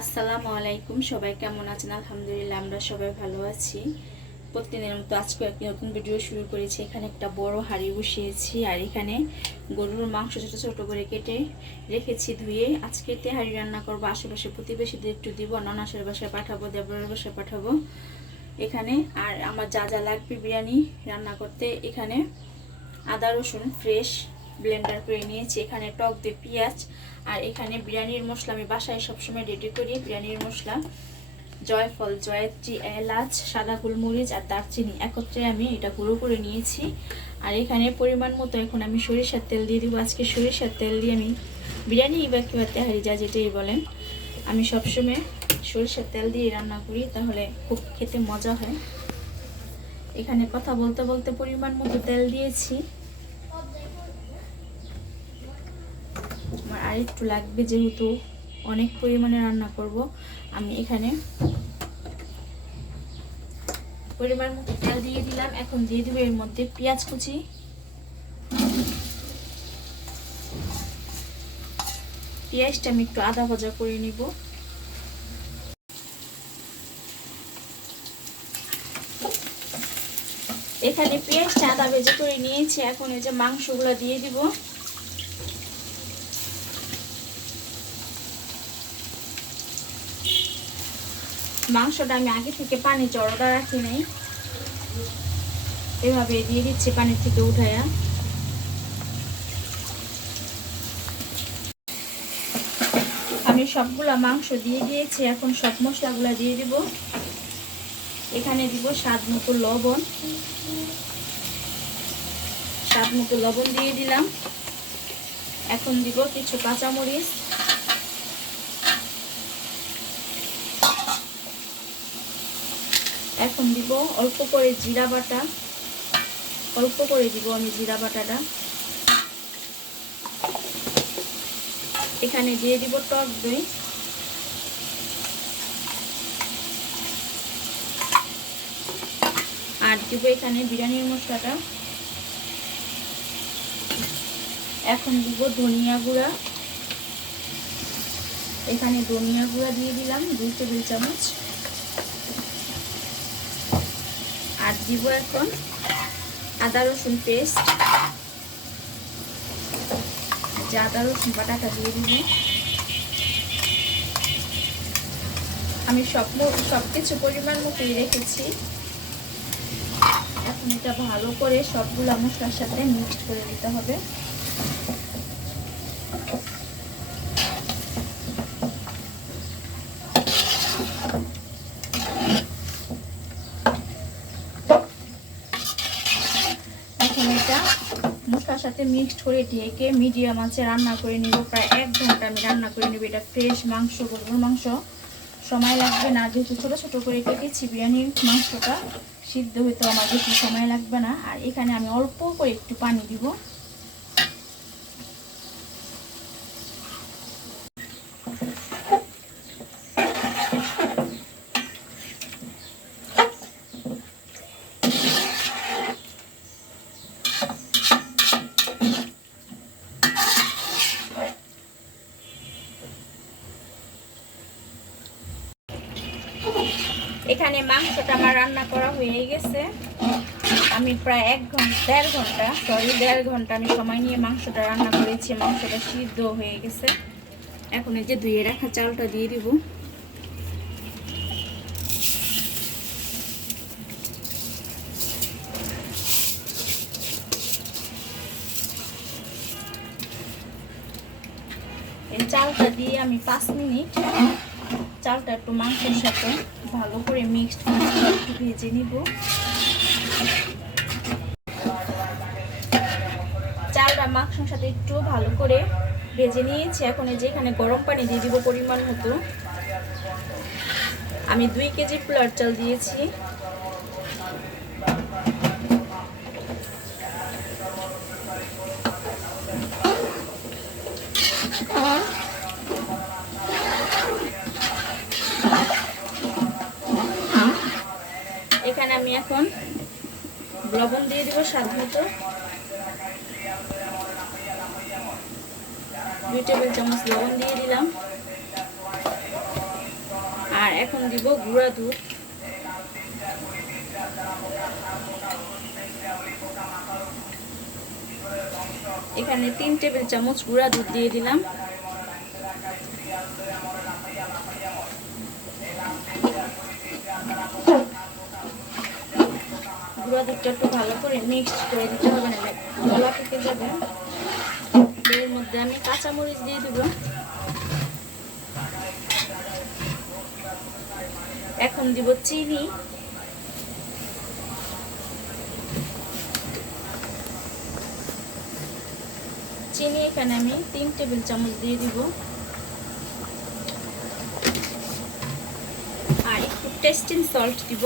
আসসালামু আলাইকুম। সবাই কেমন আছেন? আলহামদুলিল্লাহ আমরা সবাই ভালো আছি। প্রতিদিনের মতো আজকে একটি নতুন ভিডিও শুরু করেছি। এখানে একটা বড় হাঁড়ি বসিয়েছি আর এখানে গরুর মাংস ছোট ছোট করে কেটে রেখেছি ধুয়ে। আজকে তেহারি রান্না করবো, আশেপাশে প্রতিবেশীদের একটু দিব, ননাসের বাসায় পাঠাবো, দেবরের বাসায় পাঠাবো। এখানে আর আমার যা যা লাগবে বিরিয়ানি রান্না করতে, এখানে আদা রসুন ফ্রেশ ব্লেন্ডার করে নিয়েছি, এখানে টক দিয়ে পেঁয়াজ, আর এখানে বিরিয়ানির মশলা আমি বাসায় সবসময় রেডি করি। বিরিয়ানির মশলা জয়ফল, জয়ত্রী, এলাচ, সাদা গোলমরিচ আর দারচিনি একত্রে আমি এটা গুঁড়ো করে নিয়েছি। আর এখানে পরিমাণ মতো এখন আমি সরিষার তেল দিয়ে দিব। আজকে সরিষার তেল দিয়ে আমি বিরিয়ানি বা কিংবা তেহারি যা যেটাই বলেন, আমি সবসময় সরিষার তেল দিয়ে রান্না করি, তাহলে খুব খেতে মজা হয়। এখানে কথা বলতে বলতে পরিমাণ মতো তেল দিয়েছি। আমার আরেকটু লাগবে, যেহেতু অনেক পরিমাণে রান্না করব। আমি এখানে পরিমাণ মতো তেল দিয়ে দিলাম। এখন দিয়ে দিব এর মধ্যে পেঁয়াজ কুচি। পেঁয়াজটা আমি একটু আদা ভাজা করে নিব। এখানে পেঁয়াজটা আদা ভেজে করে নিয়েছি। এখন এই যে মাংসগুলো দিয়ে দিব। মাংসটা আমি আগে থেকে পানি জড়োটা রাখি নাই, এভাবে দিয়ে দিচ্ছি পানি থেকে উঠায়া। আমি সবগুলা মাংস দিয়ে দিয়েছি। এখন সব মশলাগুলো দিয়ে দিব। এখানে দিব স্বাদ মতো লবণ, স্বাদ মতো লবণ দিয়ে দিলাম। এখন দিব কিছু কাঁচামরিচ, এখন দিব অল্প করে জিরা বাটা, অল্প করে দিব আমি জিরা বাটাটা। এখানে দিয়ে দিব টক দই, আর দিব এখানে বিরিয়ানির মশলাটা। এখন দিব ধনিয়া গুঁড়া, এখানে ধনিয়া গুঁড়া দিয়ে দিলাম 2 টেবিল চামচ। আর দিব এখন আদা রসুন পেস্ট, যে আদা রসুন বাটাটা দিয়ে দিব। আমি সবকিছু পরিমাণ মতোই রেখেছি। এখন এটা ভালো করে সবগুলো মশলার সাথে মিক্সড করে দিতে হবে। এখন এটা মশলার সাথে মিক্সড করে ঢেকে মিডিয়াম আঁচে রান্না করে নিব। প্রায় 1 ঘন্টা আমি রান্না করে নেব। এটা ফ্রেশ মাংস, গরুর মাংস, সময় লাগবে না। যেহেতু ছোটো ছোটো করে কেটেছি, বিরিয়ানির মাংসটা সিদ্ধ হইতে আমার বেশি সময় লাগবে না। আর এখানে আমি অল্প করে একটু পানি দিব। এখানে মাংসটা আমার রান্না করা হয়ে গেছে। আমি প্রায় 1.5 ঘন্টা আমি সময় নিয়ে মাংসটা রান্না করেছি। মাংসটা সিদ্ধ হয়ে গেছে। এখন এই যে ধুয়ে রাখা চালটা দিয়ে দিব। এই চালটা দিয়ে আমি 5 মিনিট চালটা একটু মাংসের সাথে ভালো করে মিক্সড করে একটু ভেজে নিব। চালটা মাংসের সাথে একটু ভালো করে ভেজে নিয়েছি। এখন এই যে এখানে গরম পানি দিয়ে দিব পরিমাণ মতো। আমি 2 কেজি পোলার চাল দিয়েছি। এখানে আমি এখন লবণ দিয়ে দিব স্বাদ মতো। 2 টেবিল চামচ লবণ দিয়ে দিলাম। আর এখন দিব গুঁড়া দুধ। এখানে 3 টেবিল চামচ গুঁড়া দুধ দিয়ে দিলাম। গুঁড়া দুধটা একটু ভালো করে মিক্সড করে দিতে হবে, না গলা পেকে যাবে। এর মধ্যে আমি কাঁচামরিচ দিয়ে দিব। এখন দিব চিনি। চিনি এখানে আমি 3 টেবিল চামচ দিয়ে দিব। আর একটু টেস্টিং সল্ট দিব,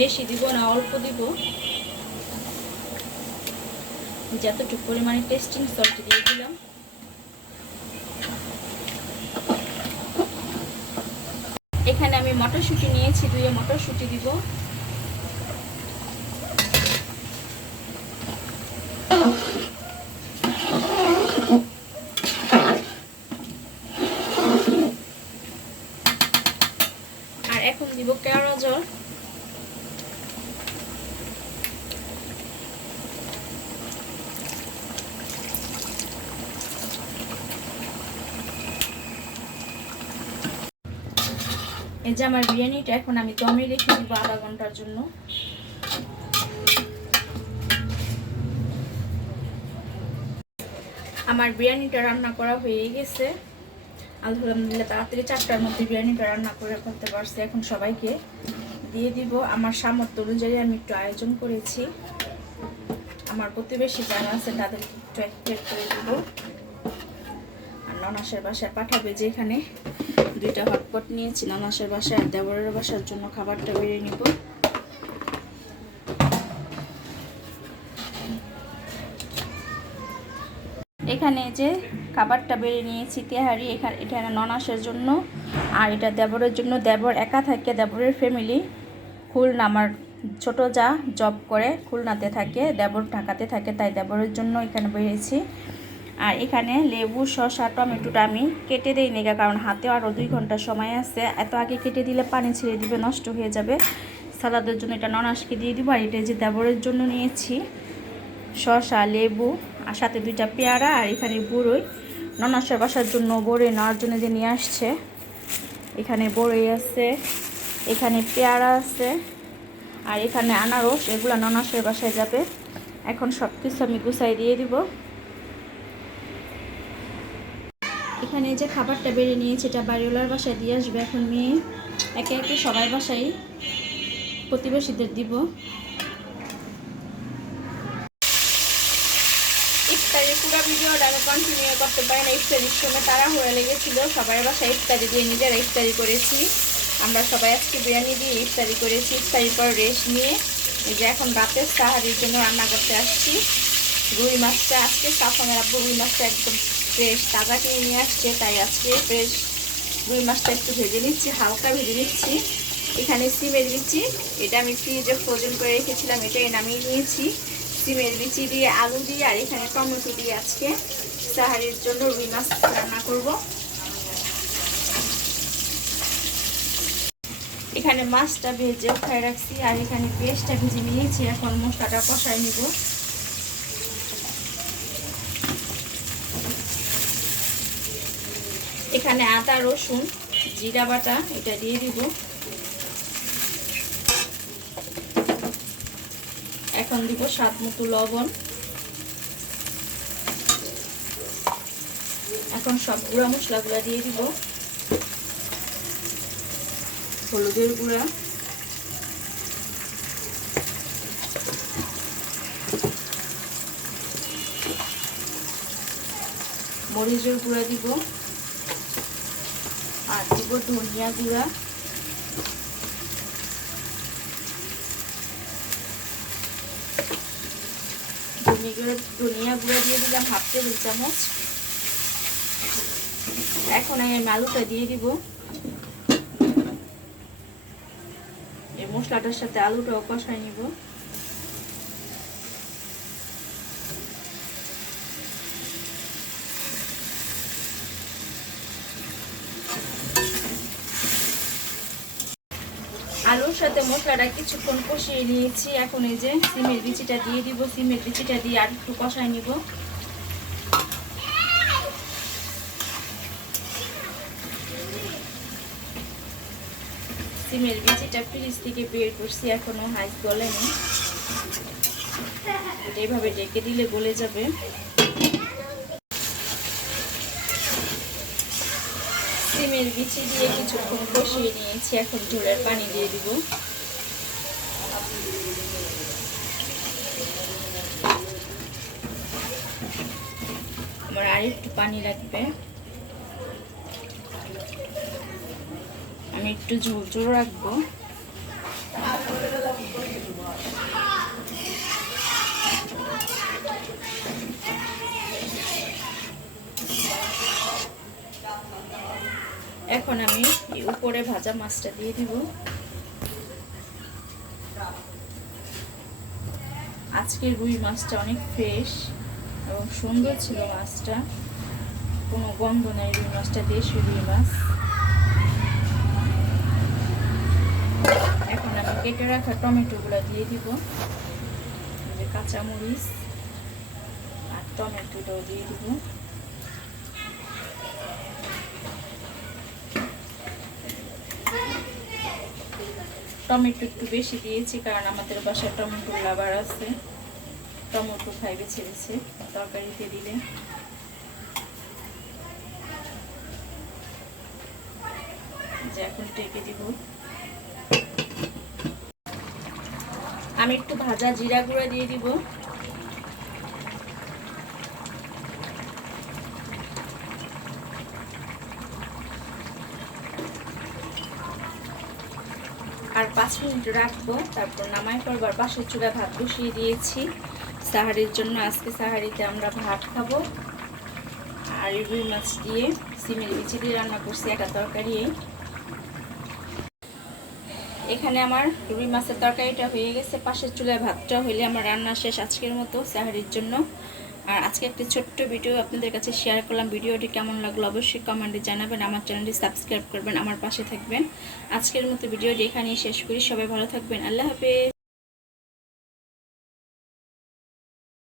বেশি দিব না, অল্প দিব। যতটুকু পরিমাণে টেস্টিং সল্ট দিয়ে দিলাম। এখানে আমি মটরশুঁটি নিয়েছি, 2 মটরশুঁটি দিব। আর এখন দিব কেওড়া জল। এই যে আমার বিরিয়ানিটা এখন আমি দমে রেখে দিব আধা ঘন্টার জন্য। আমার বিরিয়ানিটা রান্না করা হয়ে গেছে আলহামদুলিল্লাহ। তাড়াতাড়ি 4টার মধ্যে বিরিয়ানিটা রান্না করে ফেলতে পারছি। এখন সবাইকে দিয়ে দিব। আমার সামর্থ্য অনুযায়ী আমি একটু আয়োজন করেছি। আমার প্রতিবেশী যারা আছে তাদেরকে একটু অ্যাড করে দিব। আর ননাসের বাসায় পাঠাবে, যে এখানে 2টা হটপট নিয়েছি। ননাসের বাসায় আর দেবরের বাসার জন্য খাবারটা বেড়ে নিব। এখানে যে খাবারটা বেড়ে নিয়েছি তেহারি, এখানে ননাসের জন্য আর এটা দেবরের জন্য। দেবর একা থাকে, দেবরের ফ্যামিলি খুলনা, আমার ছোট যা জব করে খুলনাতে থাকে, দেবর ঢাকাতে থাকে, তাই দেবরের জন্য এখানে বেড়েছি। আর এখানে লেবু, শসা, টমেটোটা আমি কেটে দিই নি, কারণ হাতে আরও 2 ঘন্টা সময় আছে। এত আগে কেটে দিলে পানি ছেড়ে দিবে, নষ্ট হয়ে যাবে। সালাদের জন্য এটা ননাসকে দিয়ে দিব। আর এটা যে দেবরের জন্য নিয়েছি শসা, লেবু, আর সাথে 2টা পেয়ারা। আর এখানে বড়ই ননাসের বাসার জন্য বড়ই নেওয়ার জন্য যে নিয়ে আসছে। এখানে বড়ই আছে, এখানে পেয়ারা আছে, আর এখানে আনারস। এগুলো ননাসের বাসায় যাবে। এখন সব কিছু আমি গুছাই দিয়ে দিব। এখানে যে খাবারটা বেড়ে নিয়েছি এটা বাড়িওয়ালার বাসায় দিয়ে আসবে। এখন মেয়ে একে একে সবাই বাসায় প্রতিবেশীদের দিব। ইফতারির পুরো ভিডিওটা আমি কন্টিনিউ করতে পারি না, ইফতারির সময় তাড়াহুড়া লেগেছিল। সবাই বাসায় ইফতারি দিয়ে নিজেরা ইফতারি করেছি। আমরা সবাই আজকে বিরিয়ানি দিয়ে ইফতারি করেছি। ইফতারির পর রেস্ট নিয়ে এই যে এখন রাতের সাহারির জন্য রান্না করতে আসছি। রুই মাছটা আজকে সাফনের আব্বু রুই মাছটা একদম ফ্রেশ তাজা কিনে নিয়ে আসছে, তাই আজকে ফ্রেশ রুই মাছটা একটু ভেজে নিচ্ছি, হালকা ভেজে নিচ্ছি। এখানে সিমের বিচি, এটা আমি ফ্রিজে ফ্রোজেন করে রেখেছিলাম, এটাই নামিয়ে নিয়েছি। সিমের বিচি দিয়ে, আলু দিয়ে, আর এখানে টমেটো দিয়ে আজকে সাহারির জন্য রুই মাছ রান্না করব। এখানে মাছটা ভেজে উঠায় রাখছি, আর এখানে পেঁয়াজটা ভেজে নিয়েছি। এখন মশলাটা কষাই নিব। এখানে আদা, রসুন, জিরা বাটা এটা দিয়ে দিব। এখন দিব স্বাদ মতো লবণ। এখন সব গুঁড়া মশলাগুলো দিয়ে দিব। হলুদের গুঁড়া, মরিচের গুঁড়া দিব, আর দিব ধনিয়া গুঁড়া, ধনিয়া গুঁড়া দিয়ে দিলাম 1/2 টেবিল চামচ। এখন আমি আলুটা দিয়ে দিব। এই মশলাটার সাথে আলুটাও কষাই নিব। আলুর সাথে মশলাটা কিছুক্ষণ কষিয়ে নিয়েছি। এখন এই যে সিমের বিচিটা দিয়ে দিব। সিমের বিচিটা দিয়ে আর একটু কষায় নিব। সিমের বিচিটা ফ্রিজ থেকে বের করছি, এখনো হাইস গলেনি। এইভাবে ডেকে দিলে গলে যাবে। সিমের বিচি দিয়ে কিছুক্ষণ কষিয়ে নিয়েছি। এখন ঝোলের পানি দিয়ে দিব। আমার আর একটু পানি লাগবে। আমি একটু ঝোল ঝোল রাখবো। এখন আমি উপরে ভাজা মাছটা দিয়ে দিব। আজকের রুই মাছটা অনেক ফ্রেশ এবং সুন্দর ছিল। মাছটা কোনো গন্ধ নাই। রুই মাছটা দেশি রুই মাছ। এখন আমি কেটে রাখা টমেটোগুলো দিয়ে দিব। কাঁচামরিচ আর টমেটোটাও দিয়ে দিব। টমেটো একটু বেশি দিয়েছি কারণ আমাদের বাসায় টমেটো লাভার আছে। টমেটো খাই বেছে বেছে তরকারিতে দিলে। যে এখন ঢেকে দিব। আমি একটু ভাজা জিরা গুঁড়া দিয়ে দিব। আর 5 মিনিট রাখবো, তারপর নামাই করবার পাশের চুলায় ভাত বসিয়ে দিয়েছি সাহারির জন্য। আজকে সাহারিতে আমরা ভাত খাবো। আর রুই মাছ দিয়ে সিমের বিচি দিয়ে রান্না করছি একটা তরকারি। এখানে আমার রুই মাছের তরকারিটা হয়ে গেছে। পাশের চুলায় ভাতটা হইলে আমার রান্না শেষ আজকের মতো সাহারির জন্য। আর আজকে একটি ছোট্ট ভিডিও আপনাদের কাছে শেয়ার করলাম। ভিডিওটি কেমন লাগলো অবশ্যই কমেন্টে জানাবেন। আমার চ্যানেলটি সাবস্ক্রাইব করবেন, আমার পাশে থাকবেন। আজকের মতো ভিডিওটি এখানেই শেষ করি। সবাই ভালো থাকবেন। আল্লাহ হাফেজ।